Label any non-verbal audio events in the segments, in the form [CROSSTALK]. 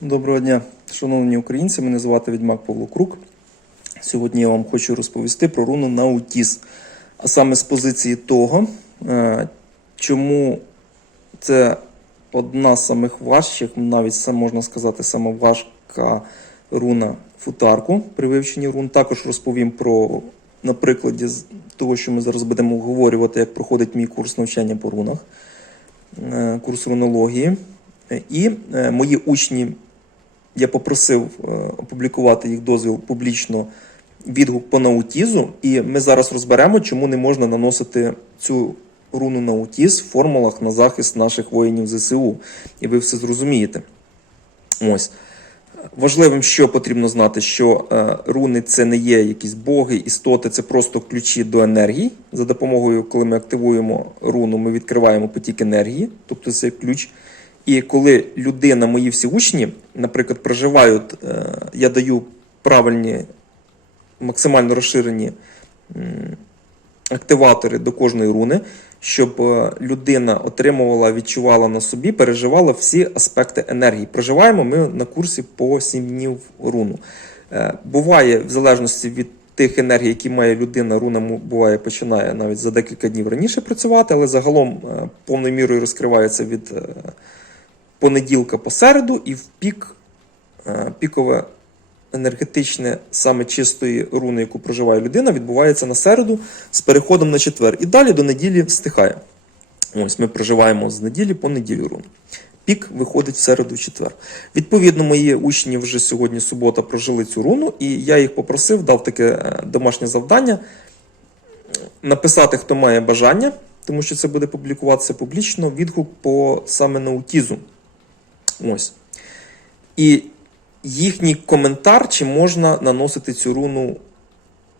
Доброго дня, шановні українці. Мене звати Відьмак Павло Крук. Сьогодні я вам хочу розповісти про руну Наутіс, а саме з позиції того, е, чому це одна з самих важчих, навіть можна сказати, сама важка руна футарку при вивченні рун. Також розповім про на прикладі того, що ми зараз будемо обговорювати, як проходить мій курс навчання по рунах, е, курс рунології. І е, мої учні я попросив е, опублікувати їх дозвіл публічно відгук по наутізу, і ми зараз розберемо, чому не можна наносити цю руну наутіз в формулах на захист наших воїнів ЗСУ. І ви все зрозумієте. Ось. Важливим, що потрібно знати, що е, руни це не є якісь боги, істоти, це просто ключі до енергії. За допомогою, коли ми активуємо руну, ми відкриваємо потік енергії, тобто це ключ. І коли людина, мої всі учні, наприклад, проживають, е, я даю правильні, максимально розширені активатори до кожної руни, щоб е, людина отримувала, відчувала на собі, переживала всі аспекти енергії. Проживаємо ми на курсі по 7 днів руну. Е, Буває, в залежності від тих енергій, які має людина, руна буває починає навіть за декілька днів раніше працювати, але загалом повною мірою розкривається від понеділка по середу і в пік е, пікове енергетичне, саме чистої руни, яку проживає людина, відбувається на середу з переходом на четвер. І далі до неділі стихає. Ось ми проживаємо з неділі по неділю руну. Пік виходить в середу в четвер. Відповідно, мої учні вже сьогодні субота прожили цю руну, і я їх попросив, дав таке е, домашнє завдання написати, хто має бажання, тому що це буде публікуватися публічно, відгук по саме наутізу. Ось. І їхній коментар, чи можна наносити цю руну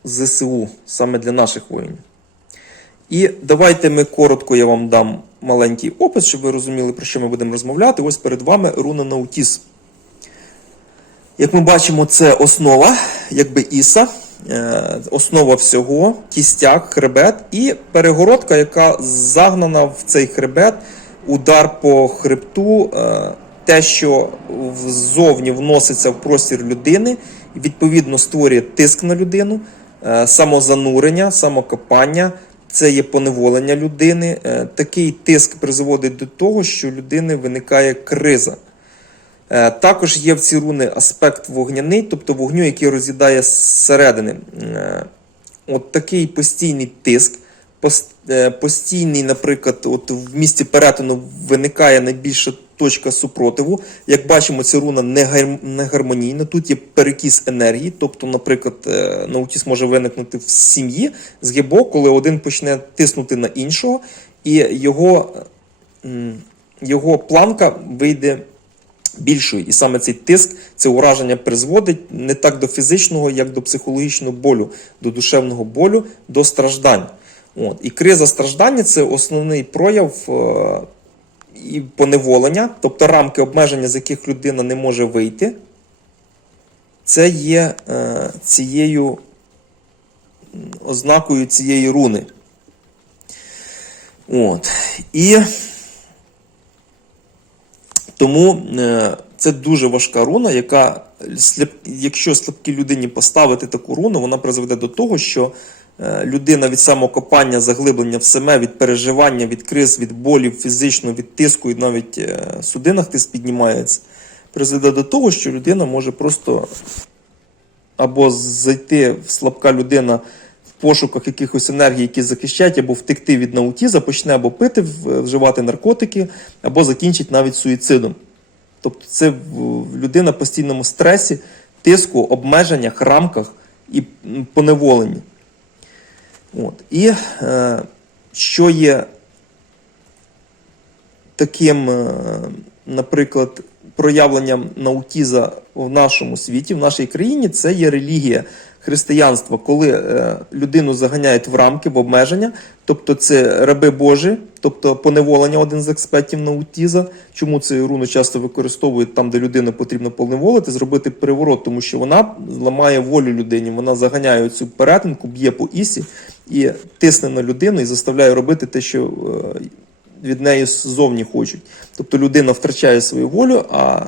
ЗСУ саме для наших воїнів. І давайте ми коротко я вам дам маленький опис, щоб ви розуміли, про що ми будемо розмовляти. Ось перед вами руна Наутіс. Як ми бачимо, це основа, якби іса, е, основа всього, кістяк, хребет і перегородка, яка загнана в цей хребет, удар по хребту, е, те, що ззовні вноситься в простір людини, відповідно створює тиск на людину, е, самозанурення, самокопання. Це є поневолення людини. Е, Такий тиск призводить до того, що у людини виникає криза. Е, Також є в ці руни аспект вогняний, тобто вогню, який роз'їдає зсередини. От такий постійний тиск, постійний, наприклад, от в місці перетину виникає найбільша точка супротиву. Як бачимо, ця руна не гар- не гармонійна. Тут є перекіс енергії, тобто, наприклад, е, наутіс може виникнути в сім'ї з гібок, коли один почне тиснути на іншого, і його, його планка вийде більшою. І саме цей тиск, це ураження призводить не так до фізичного, як до психологічного болю, до душевного болю, до страждань. От. І криза страждання це основний прояв е, і поневолення, тобто рамки обмеження, з яких людина не може вийти. Це є е, цією ознакою цієї руни. От. І тому е, це дуже важка руна, яка, якщо слабкій людині поставити таку руну, вона призведе до того, що людина від самокопання, заглиблення в себе, від переживання, від криз, від болів фізично, від тиску і навіть е, судинах тиск піднімається, призведе до того, що людина може просто або зайти в слабка людина в пошуках якихось енергій, які захищають, або втекти від наутіза, почне або пити, вживати наркотики, або закінчить навіть суїцидом. Тобто це людина в постійному стресі, тиску, обмеженнях, рамках і поневоленні. От. І е, що є таким, е, наприклад, проявленням наутіза в нашому світі, в нашій країні, це є релігія християнства, коли е, людину заганяють в рамки, в обмеження, тобто це раби Божі, тобто поневолення один з експертів наутіза. Чому цю руну часто використовують там, де людину потрібно поневолити, зробити переворот, тому що вона ламає волю людині, вона заганяє цю перетинку, б'є по ісі і тисне на людину і заставляє робити те, що е, від неї ззовні хочуть. Тобто людина втрачає свою волю, а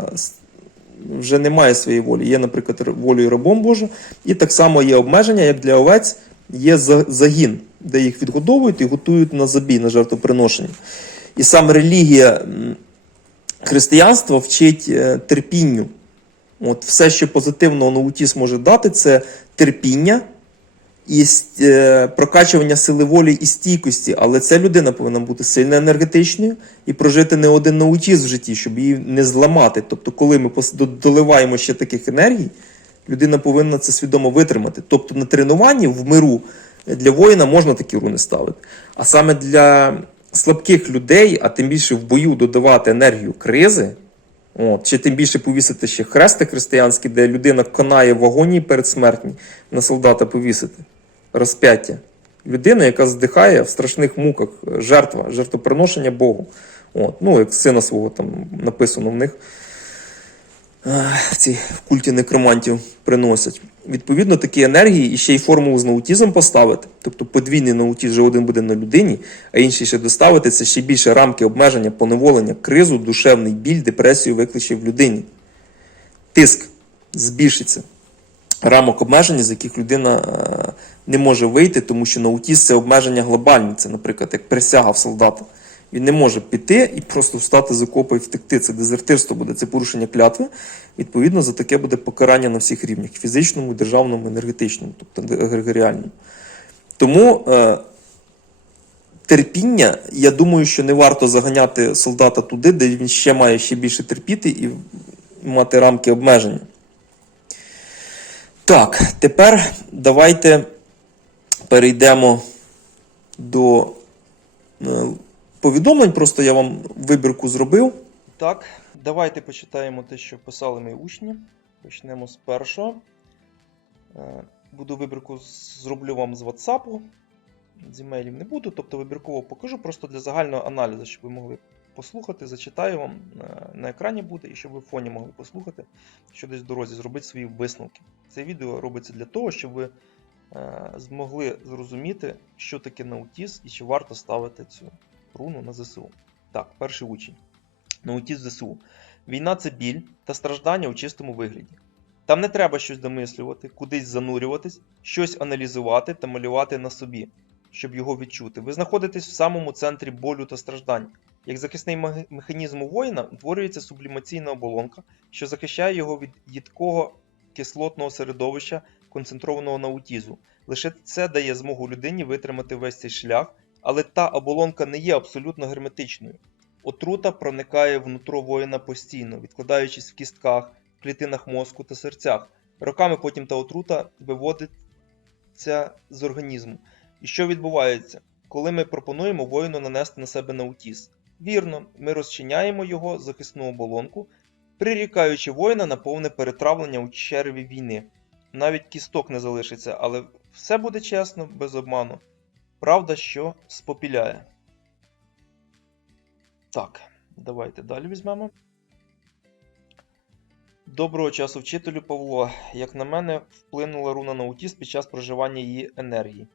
вже немає своєї волі. Є, наприклад, волею рабом Божим, і так само є обмеження, як для овець, є загін, де їх відгодовують і готують на забій, на жертвоприношення. І саме релігія християнства вчить е, терпінню. От все, що позитивного наутіс може дати, це терпіння і е, прокачування сили волі і стійкості. Але ця людина повинна бути сильно енергетичною і прожити не один наутіс в житті, щоб її не зламати. Тобто, коли ми доливаємо ще таких енергій, людина повинна це свідомо витримати. Тобто на тренуванні в миру для воїна можна такі руни ставити. А саме для слабких людей, а тим більше в бою додавати енергію кризи. От, чи тим більше повісити ще хрестик християнський, де людина конає в агонії передсмертній, на солдата повісити. Розп'яття. Людина, яка здихає в страшних муках, жертва, жертвоприношення Богу. От, ну, як сина свого там написано в них е, в цій культі некромантів приносять. Відповідно, такі енергії і ще й формулу з наутізм поставити. Тобто подвійний наутіз вже один буде на людині, а інший ще доставити це ще більше рамки обмеження, поневолення, кризу, душевний біль, депресію викличе в людині. Тиск збільшиться. Рамок обмеження, з яких людина е, не може вийти, тому що наутіз це обмеження глобальні. Це, наприклад, як присяга в солдата. Він не може піти і просто встати з окопа і втекти. Це дезертирство буде, це порушення клятви. Відповідно, за таке буде покарання на всіх рівнях: фізичному, державному, енергетичному, тобто егрегоріальному. Тому е, терпіння, я думаю, що не варто заганяти солдата туди, де він ще має ще більше терпіти і мати рамки обмеження. Так, тепер давайте перейдемо до е, повідомлень. Просто я вам вибірку зробив. Так, давайте почитаємо те, що писали мої учні. Почнемо з першого. Е, Буду вибірку зроблю вам з WhatsApp. З емейлів не буду, тобто вибірково покажу просто для загального аналізу, щоб ви могли послухати, зачитаю вам е, на екрані буде, і щоб ви в фоні могли послухати, що десь в дорозі зробити свої висновки. Це відео робиться для того, щоб ви е, змогли зрозуміти, що таке наутіз і чи варто ставити цю руну на ЗСУ. Так, перший учень. Наутіз ЗСУ. Війна це біль та страждання у чистому вигляді. Там не треба щось домислювати, кудись занурюватись, щось аналізувати та малювати на собі, щоб його відчути. Ви знаходитесь в самому центрі болю та страждань. Як захисний мех- механізм у воїна утворюється сублімаційна оболонка, що захищає його від їдкого кислотного середовища, концентрованого наутізу. Лише це дає змогу людині витримати весь цей шлях, але та оболонка не є абсолютно герметичною. Отрута проникає внутрі воїна постійно, відкладаючись в кістках, клітинах мозку та серцях. Роками потім та отрута виводиться з організму. І що відбувається, коли ми пропонуємо воїну нанести на себе наутіз? Вірно, ми розчиняємо його захисну оболонку, прирікаючи воїна на повне перетравлення у черві війни. Навіть кісток не залишиться, але все буде чесно, без обману. Правда, що спопіляє. Так, давайте далі візьмемо. Доброго часу вчителю Павло. Як на мене, вплинула руна Наутіс під час проживання її енергії.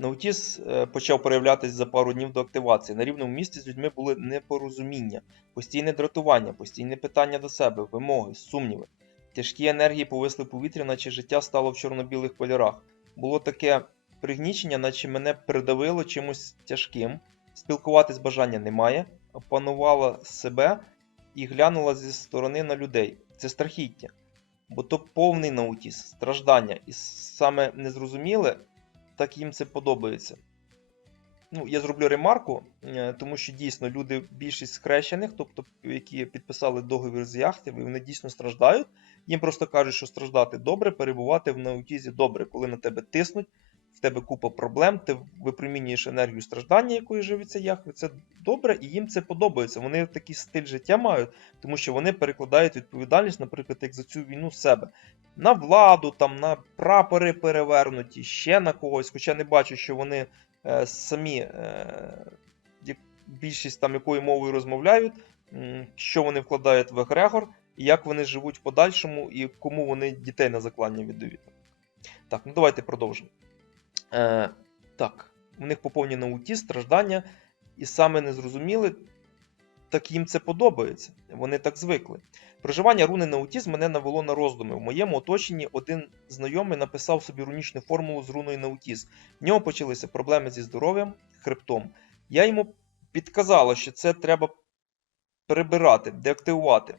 Наутіс е, почав проявлятись за пару днів до активації. На рівному місці з людьми були непорозуміння, постійне дратування, постійне питання до себе, вимоги, сумніви. Тяжкі енергії повисли повітря, наче життя стало в чорно-білих кольорах. Було таке пригнічення, наче мене придавило чимось тяжким. Спілкуватись бажання немає, опанувала себе і глянула зі сторони на людей. Це страхіття. Бо то повний наутіс, страждання, і саме незрозуміле, так їм це подобається. Ну, я зроблю ремарку, е, тому що дійсно люди, більшість схрещених, тобто які підписали договір з яхтами, вони дійсно страждають. Їм просто кажуть, що страждати добре, перебувати в наутізі добре, коли на тебе тиснуть, в тебе купа проблем, ти випромінюєш енергію страждання, якою живиться яхви. Це добре, і їм це подобається. Вони такий стиль життя мають, тому що вони перекладають відповідальність, наприклад, як за цю війну в себе. На владу, там, на прапори перевернуті, ще на когось. Хоча не бачу, що вони е, самі е, більшість там якою мовою розмовляють, що вони вкладають в егрегор, і як вони живуть в подальшому, і кому вони дітей на заклання віддають. Так, ну давайте продовжимо. Е, так, у них поповнено уті, страждання, і саме незрозуміле, так їм це подобається. Вони так звикли. Проживання руни на аутізм мене навело на роздуми. В моєму оточенні один знайомий написав собі рунічну формулу з руною на аутізм. В нього почалися проблеми зі здоров'ям, хребтом. Я йому підказала, що це треба перебирати, деактивувати.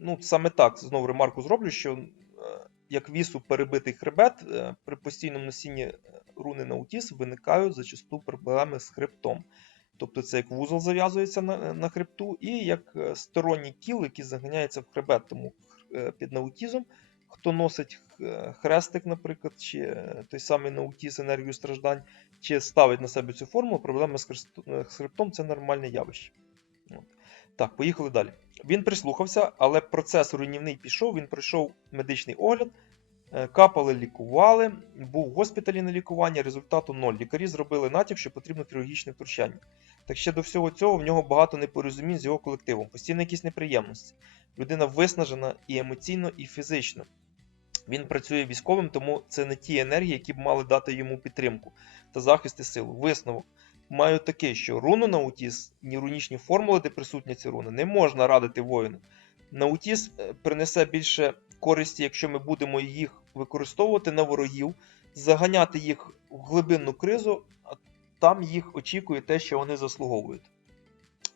Ну, саме так, знову ремарку зроблю, що як вісу перебитий хребет, е, при постійному носінні е, руни на аутізм виникають зачасту проблеми з хребтом. Тобто це як вузол зав'язується на, на хребту, і як е, сторонній кіл, який заганяється в хребет. Тому е, під наутізм, хто носить е, хрестик, наприклад, чи е, той самий наутіз енергію страждань, чи ставить на себе цю форму, проблеми е, з хребтом це нормальне явище. От. Так, поїхали далі. Він прислухався, але процес руйнівний пішов, він пройшов медичний огляд, е, капали, лікували, був в госпіталі на лікуванні, результату ноль. Лікарі зробили натяк, що потрібно хірургічне втручання. Так ще до всього цього в нього багато непорозумінь з його колективом, постійно якісь неприємності. Людина виснажена і емоційно, і фізично. Він працює військовим, тому це не ті енергії, які б мали дати йому підтримку та захист і силу. Висновок. Маю такий, що руну наутіс, ні рунічні формули, де присутні ці руни, не можна радити воїну. Наутіс е, принесе більше користі, якщо ми будемо їх використовувати на ворогів, заганяти їх в глибинну кризу, а там їх очікує те, що вони заслуговують.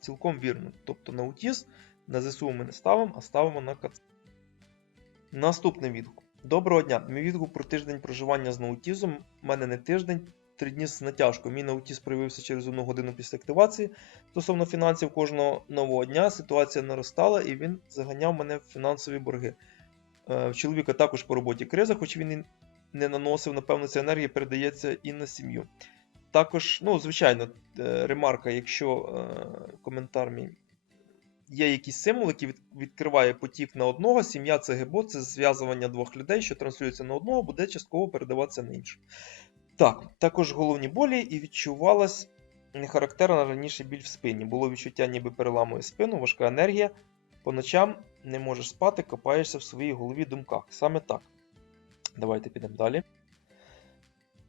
Цілком вірно. Тобто наутіс на ЗСУ ми не ставимо, а ставимо на КЦ. Наступний відгук. Доброго дня. Мій відгук про тиждень проживання з наутізом. У мене не тиждень, три дні з натяжкою. Мій наутіз проявився через одну годину після активації. Стосовно фінансів кожного нового дня ситуація наростала і він заганяв мене в фінансові борги. Е, В чоловіка також по роботі криза, хоч він і не наносив, напевно, ця енергія передається і на сім'ю. Також, ну, звичайно, е, ремарка, якщо е, коментар мій є якийсь символ, який від- відкриває потік на одного, сім'я це ГБО, це зв'язування двох людей, що транслюється на одного, буде частково передаватися на іншого. Так, також головні болі і відчувалась нехарактерна раніше біль в спині. Було відчуття, ніби переламує спину, важка енергія. По ночам не можеш спати, копаєшся в своїй голові думках. Саме так. Давайте підемо далі.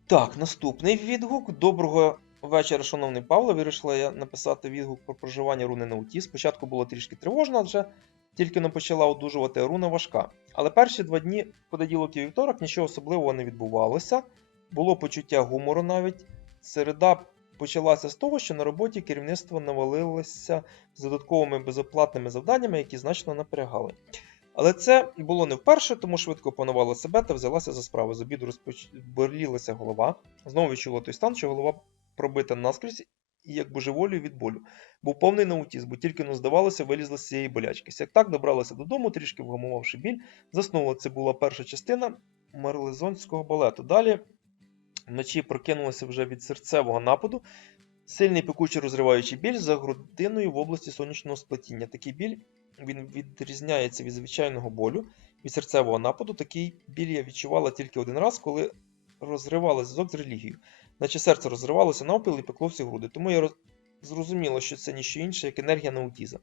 Так, наступний відгук. Доброго вечора, шановний Павло. Вирішила я написати відгук про проживання руни на уті. Спочатку було трішки тривожно, адже тільки не почала одужувати, руна важка. Але перші два дні, понеділок і вівторок, нічого особливого не відбувалося. Було почуття гумору навіть. Середа почалася з того, що на роботі керівництво навалилося з додатковими безоплатними завданнями, які значно напрягали. Але це було не вперше, тому швидко опанувала себе та взялася за справу. З обіду розболілася голова. Знову відчула той стан, що голова пробита наскрізь і як божеволію від болю. Був повний наутізм, бо тільки но здавалося, вилізла з цієї болячки. Сяк так добралася додому, трішки вгамувавши біль, заснула. Це була перша частина марлезонського балету. Далі вночі прокинулася вже від серцевого нападу. Сильний пекучий розриваючий біль за грудиною в області сонячного сплетіння. Такий біль він відрізняється від звичайного болю, від серцевого нападу. Такий біль я відчувала тільки один раз, коли розривала зв'язок з релігією. Наче серце розривалося навпіл і пекло всі груди. Тому я роз... зрозуміла, що це ніщо інше, як енергія наутіза.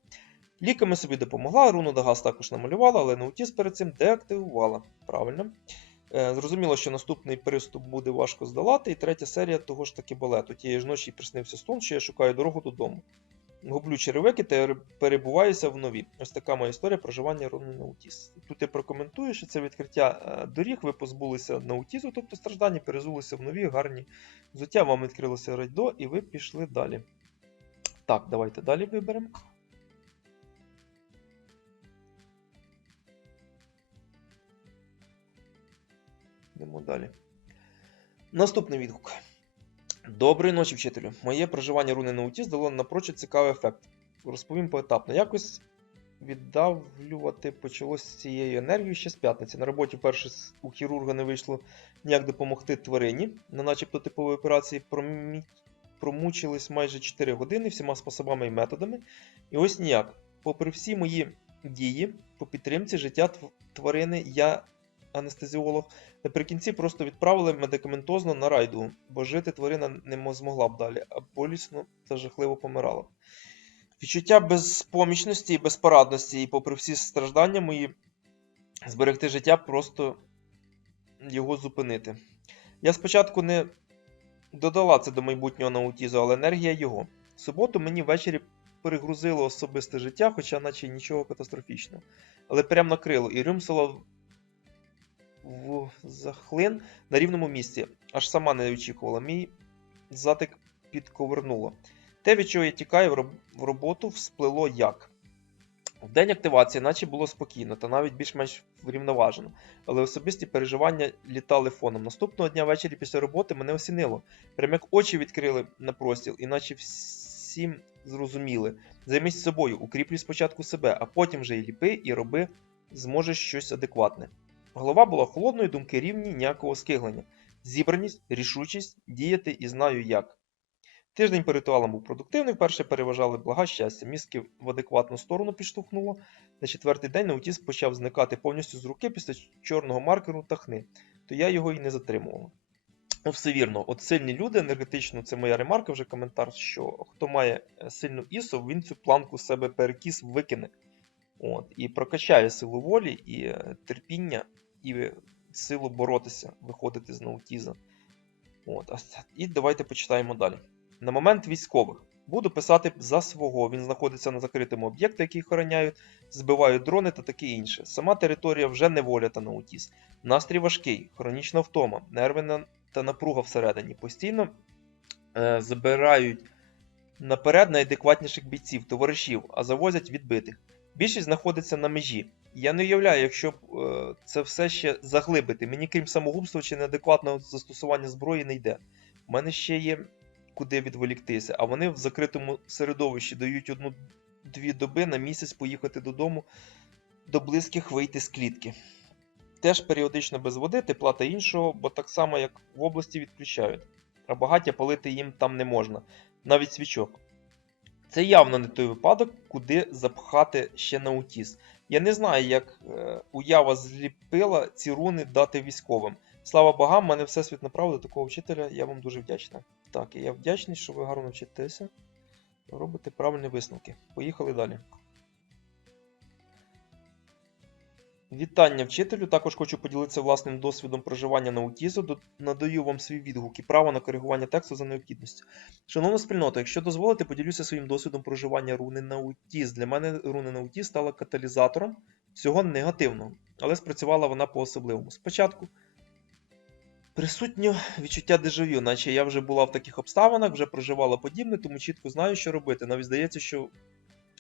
Ліками собі допомогла, руну Дагас також намалювала, але наутіз перед цим деактивувала. Правильно. Е, Зрозуміло, що наступний приступ буде важко здолати, і третя серія того ж таки балету. Тієї ж ночі приснився сон, що я шукаю дорогу додому. Гублю черевики та перебуваюся в нові. Ось така моя історія проживання руни наутіз. Тут я прокоментую, що це відкриття е, доріг, ви позбулися наутізу, тобто страждання, перезулися в нові гарні взуття, вам відкрилося радьдо, і ви пішли далі. Так, давайте далі виберемо. Йдемо далі. Наступний відгук. Доброї ночі, вчителю. Моє проживання руни на уті дало напрочуд цікавий ефект. Розповім поетапно. Якось віддавлювати почалося з цією енергією ще з п'ятниці. На роботі перше у хірурга не вийшло ніяк допомогти тварині. На начебто типової операції промі... промучились майже 4 години всіма способами і методами. І ось ніяк. Попри всі мої дії по підтримці життя тварини, я анестезіолог. Наприкінці просто відправили медикаментозно на райду, бо жити тварина не змогла б далі, а болісно та жахливо помирала. Відчуття безпомічності і безпорадності, і попри всі страждання мої, зберегти життя, просто його зупинити. Я спочатку не додала це до майбутнього наутізу, але енергія його. В суботу мені ввечері перегрузило особисте життя, хоча наче нічого катастрофічного. Але прям накрило і рюмсила в захлин на рівному місці. Аж сама не очікувала. Мій затик підковернуло. Те, від чого я тікаю в роботу, всплило як. В день активації, наче було спокійно та навіть більш-менш врівноважено, але особисті переживання літали фоном. Наступного дня ввечері після роботи мене осінило. Прям як очі відкрили на простіл, іначе всім зрозуміли. Займись собою, укріплюй спочатку себе, а потім вже і ліпи, і роби, зможеш щось адекватне. Голова була холодною, думки рівні, ніякого скиглення. Зібраність, рішучість, діяти і знаю як. Тиждень по був продуктивний, вперше переважали блага щастя, мізки в адекватну сторону підштовхнуло. На четвертий день наутізм почав зникати повністю з руки після чорного маркеру та хни, то я його і не затримував. Ну, все вірно, от сильні люди енергетично, це моя ремарка, вже коментар, що хто має е, сильну ісу, він цю планку себе перекіс викине. От, і прокачає силу волі, і е, терпіння, і силу боротися, виходити з наутіза. От, і давайте почитаємо далі. На момент військових. Буду писати за свого. Він знаходиться на закритому об'єкті, який охороняють, збивають дрони та таке інше. Сама територія вже неволя та наутіз. Настрій важкий, хронічна втома, нерви та напруга всередині. Постійно е, забирають наперед найадекватніших бійців, товаришів, а завозять відбитих. Більшість знаходиться на межі. Я не уявляю, якщо б е, це все ще заглибити. Мені крім самогубства чи неадекватного застосування зброї не йде. У мене ще є куди відволіктися, а вони в закритому середовищі дають одну-дві доби на місяць поїхати додому, до близьких вийти з клітки. Теж періодично без води, тепла та іншого, бо так само як в області відключають, а багаття палити їм там не можна, навіть свічок. Це явно не той випадок, куди запхати ще наутіз. Я не знаю, як е, уява зліпила ці руни дати військовим. Слава богам, мене всесвіт направив до такого вчителя, я вам дуже вдячна. Так, і я вдячний, що ви гарно вчитеся. Робите правильні висновки. Поїхали далі. Вітання вчителю. Також хочу поділитися власним досвідом проживання на аутізу. До- Надаю вам свій відгук і право на коригування тексту за необхідністю. Шановна спільнота, якщо дозволите, поділюся своїм досвідом проживання руни на аутіз. Для мене руни на аутіз стала каталізатором всього негативного, але спрацювала вона по-особливому. Спочатку присутнє відчуття дежавю, наче я вже була в таких обставинах, вже проживала подібне, тому чітко знаю, що робити. Навіть здається, що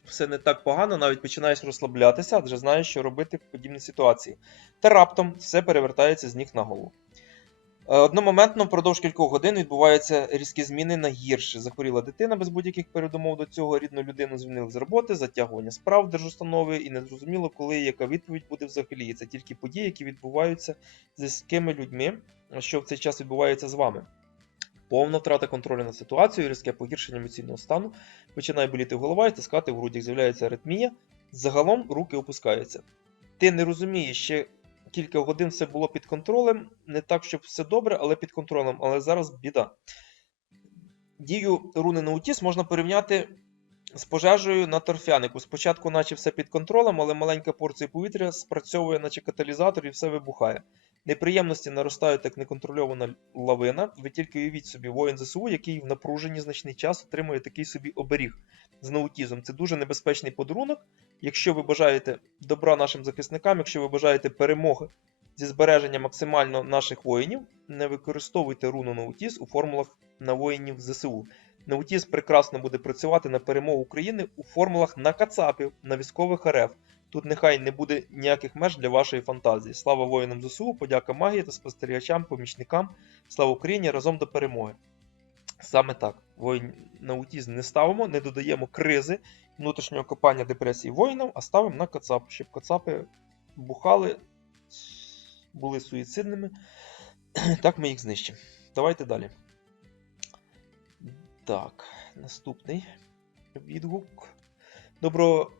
все не так погано, навіть починаєш розслаблятися, адже знаєш, що робити в подібній ситуації. Та раптом все перевертається з ніг на голову. Е, Одномоментно впродовж кількох годин відбуваються різкі зміни на гірше. Захворіла дитина без будь-яких передумов до цього, рідну людину звільнили з роботи, затягування справ держустанови, і незрозуміло, коли і яка відповідь буде взагалі. І Це тільки події, які відбуваються з якими людьми, що в цей час відбувається з вами. Повна втрата контролю над ситуацією, різке погіршення емоційного стану, починає боліти голова і стискати в грудях, з'являється аритмія, загалом руки опускаються. Ти не розумієш, ще кілька годин все було під контролем, не так, щоб все добре, але під контролем, але зараз біда. Дію руни на утіс можна порівняти з пожежею на торфянику. Спочатку, наче все під контролем, але маленька порція повітря спрацьовує, наче каталізатор, і все вибухає. Неприємності наростають як неконтрольована лавина. Ви тільки уявіть собі воїн ЗСУ, який в напруженні значний час отримує такий собі оберіг з наутізом. Це дуже небезпечний подарунок. Якщо ви бажаєте добра нашим захисникам, якщо ви бажаєте перемоги зі збереження максимально наших воїнів, не використовуйте руну наутіз у формулах на воїнів ЗСУ. Наутіз прекрасно буде працювати на перемогу України у формулах на кацапів, на військових РФ. Тут нехай не буде ніяких меж для вашої фантазії. Слава воїнам ЗСУ, подяка магії та спостерігачам, помічникам. Слава Україні разом до перемоги. Саме так. Воїн на аутізм не ставимо, не додаємо кризи, внутрішнього копання депресії воїнам, а ставимо на кацап, щоб кацапи бухали, були суїцидними. [CLEARS THROAT] Так ми їх знищимо. Давайте далі. Так, наступний відгук. Доброго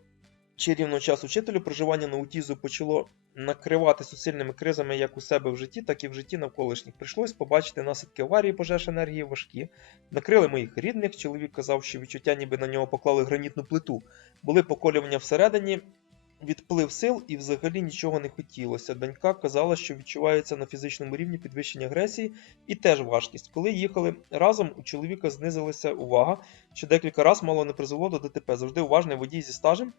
чарівного часу вчителю проживання на аутізу почало накривати суцільними кризами як у себе в житті, так і в житті навколишніх. Прийшлось побачити наслідки аварії пожеж енергії важкі. Накрили моїх рідних. Чоловік казав, що відчуття, ніби на нього поклали гранітну плиту. Були поколювання всередині, відплив сил і взагалі нічого не хотілося. Донька казала, що відчувається на фізичному рівні підвищення агресії і теж важкість. Коли їхали разом, у чоловіка знизилася увага, що декілька разів мало не призвело до ДТП. Завжди уважний водій зі стажем,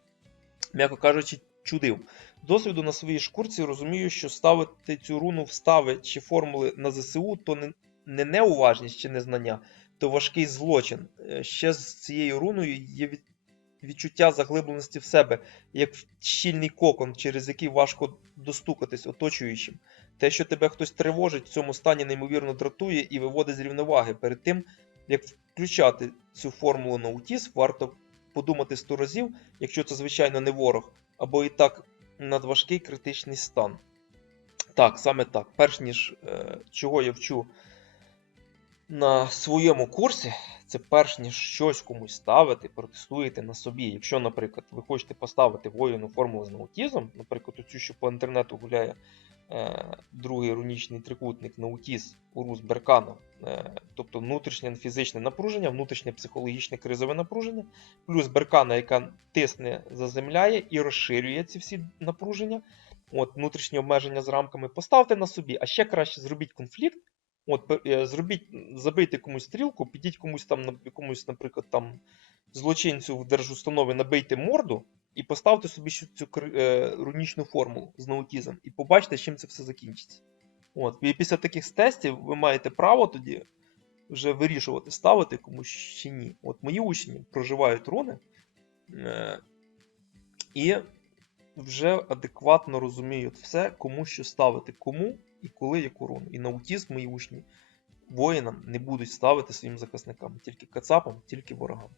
м'яко кажучи, чудив. Досвіду на своїй шкурці розумію, що ставити цю руну встави чи формули на ЗСУ то не, не неуважність чи незнання, то важкий злочин. Е, Ще з цією руною є від, відчуття заглибленості в себе, як в щільний кокон, через який важко достукатись оточуючим. Те, що тебе хтось тривожить, в цьому стані неймовірно дратує і виводить з рівноваги. Перед тим, як включати цю формулу на утіс, варто подумати сто разів, якщо це, звичайно, не ворог, або і так надважкий критичний стан. Так, саме так. Перш ніж е, чого я вчу на своєму курсі, це перш ніж щось комусь ставити, протестуєте на собі. Якщо, наприклад, ви хочете поставити воїну формулу з наутізом, наприклад, оцю, що по інтернету гуляє другий рунічний трикутник наутіз Урус Беркана, е, тобто внутрішнє фізичне напруження, внутрішнє психологічне кризове напруження, плюс беркана, яка тисне, заземляє і розширює ці всі напруження. От, внутрішні обмеження з рамками поставте на собі, а ще краще зробіть конфлікт. От, е, зробіть, забийте комусь стрілку, підіть комусь там, якомусь, наприклад, там злочинцю в держустанові, набийте морду і поставте собі цю е, рунічну формулу з наутізом, і побачите, чим це все закінчиться. От, і після таких тестів ви маєте право тоді вже вирішувати, ставити комусь чи ні. От мої учні проживають руни е, і вже адекватно розуміють все, кому що ставити, кому і коли яку руну. І на аутізм мої учні воїнам не будуть ставити своїм захисникам, тільки кацапам, тільки ворогам.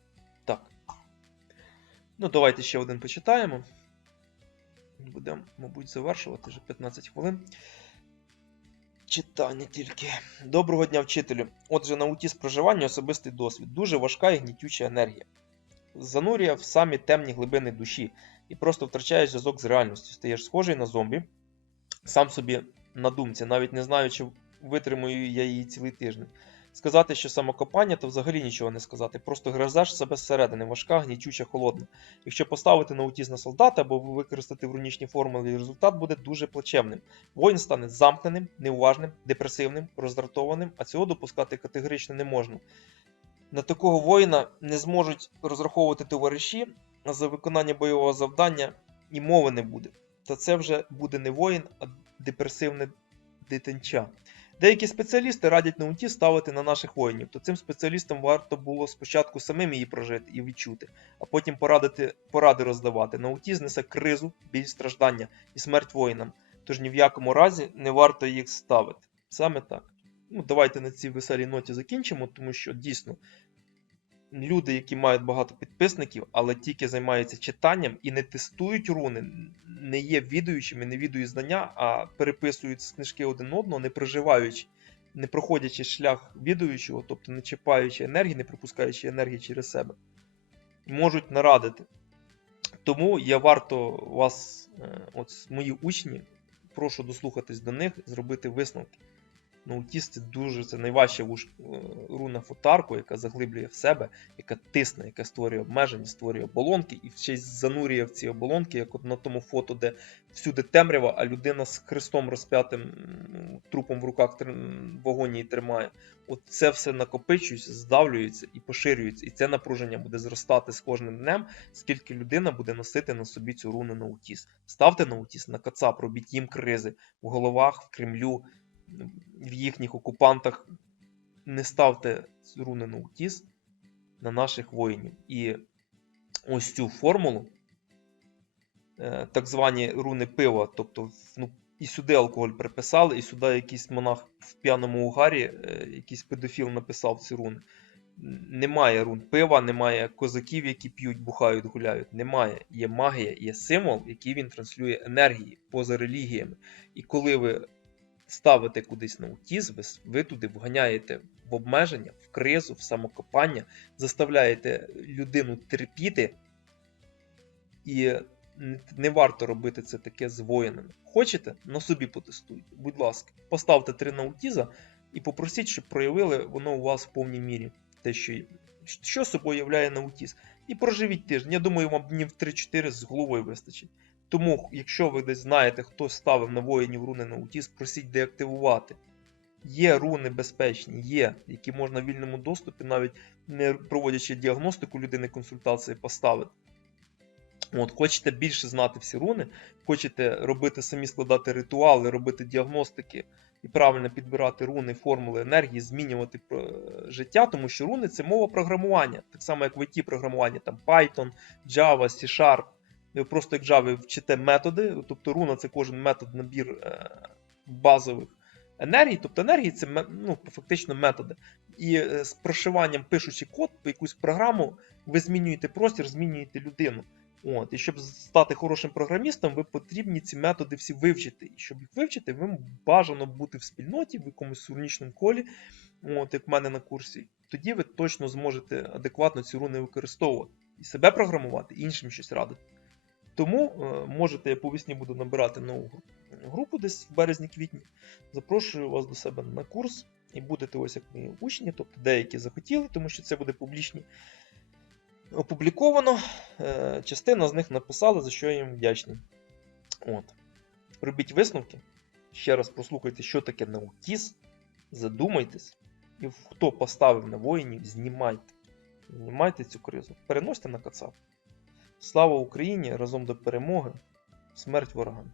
Так. Ну, давайте ще один почитаємо. Будемо, мабуть, завершувати вже 15 хвилин. Читання тільки. Доброго дня, вчителю. Отже, на аутізм проживання особистий досвід. Дуже важка і гнітюча енергія. Занурює в самі темні глибини душі і просто втрачає зв'язок з реальністю. Стаєш схожий на зомбі, сам собі на думці, навіть не знаю, чи витримую я її цілий тиждень. Сказати, що самокопання, то взагалі нічого не сказати. Просто гризеш себе зсередини, важка, гнічуча, холодна. Якщо поставити на на солдата або використати в рунічні формули, результат буде дуже плачевним. Воїн стане замкненим, неуважним, депресивним, роздратованим, а цього допускати категорично не можна. На такого воїна не зможуть розраховувати товариші, а за виконання бойового завдання і мови не буде. Та це вже буде не воїн, а депресивне дитинча. Деякі спеціалісти радять наунті ставити на наших воїнів, то цим спеціалістам варто було спочатку самим її прожити і відчути, а потім порадити, поради роздавати. Наунті знесе кризу, біль страждання і смерть воїнам, тож ні в якому разі не варто їх ставити. Саме так. Ну, давайте на цій веселій ноті закінчимо, тому що дійсно люди, які мають багато підписників, але тільки займаються читанням і не тестують руни, не є відуючими, не відують знання, а переписують книжки один одного, не проживаючи, не проходячи шлях відуючого, тобто не чіпаючи енергії, не пропускаючи енергії через себе, можуть нарадити. Тому я варто вас, е, от мої учні, прошу дослухатись до них, зробити висновки. Наутіст це дуже це найважча вуш- е, руна фотарку, яка заглиблює в себе, яка тисне, яка створює обмеження, створює оболонки і ще й занурює в ці оболонки, як от на тому фото, де всюди темрява, а людина з хрестом розп'ятим трупом в руках в агонії тримає. От це все накопичується, здавлюється і поширюється. І це напруження буде зростати з кожним днем, скільки людина буде носити на собі цю руну наутіс. Ставте наутіс на кацап, робіть їм кризи в головах, в Кремлю, в їхніх окупантах. Не ставте руни на утіс на наших воїнів. І ось цю формулу, е, так звані руни пива, тобто ну, і сюди алкоголь приписали, і сюди якийсь монах в п'яному угарі, е, якийсь педофіл написав ці руни. Немає рун пива, немає козаків, які п'ють, бухають, гуляють. Немає. Є магія, є символ, який він транслює енергії поза релігіями. І коли ви ставите кудись на утіз, ви, туди вганяєте в обмеження, в кризу, в самокопання, заставляєте людину терпіти, і не, не варто робити це таке з воїнами. Хочете, на собі потестуйте. Будь ласка, поставте три наутіза і попросіть, щоб проявили воно у вас в повній мірі те, що, є- що собою являє наутіз. І проживіть тиждень. Я думаю, вам днів 3-4 з головою вистачить. Тому, якщо ви десь знаєте, хто ставив на воїнів руни на утіс, просіть деактивувати. Є руни безпечні, є, які можна в вільному доступі, навіть не проводячи діагностику людини консультації, поставити. От, хочете більше знати всі руни, хочете робити самі складати ритуали, робити діагностики і правильно підбирати руни, формули енергії, змінювати е, життя, тому що руни це мова програмування, так само як в IT програмування, там Python, Java, C-Sharp. Ви просто як Java вчите методи, тобто руна це кожен метод, набір е, базових енергій, тобто енергії це ну, фактично методи. І е, з прошиванням, пишучи код по якусь програму, ви змінюєте простір, змінюєте людину. От, і щоб стати хорошим програмістом, ви потрібні ці методи всі вивчити. І щоб їх вивчити, вам бажано бути в спільноті, в якомусь урнічному колі, от, як в мене на курсі. Тоді ви точно зможете адекватно ці руни використовувати. І себе програмувати, іншим щось радити. Тому е, можете, я по весні буду набирати нову групу десь в березні-квітні. Запрошую вас до себе на курс і будете ось як мої учні, тобто деякі захотіли, тому що це буде публічні. Опубліковано. Е, Частина з них написали, за що я їм вдячний. От. Робіть висновки. Ще раз прослухайте, що таке наутіз. Задумайтесь. І хто поставив на воїнів, знімайте. Знімайте цю кризу. Переносьте на кацап. Слава Україні! Разом до перемоги! Смерть ворогам!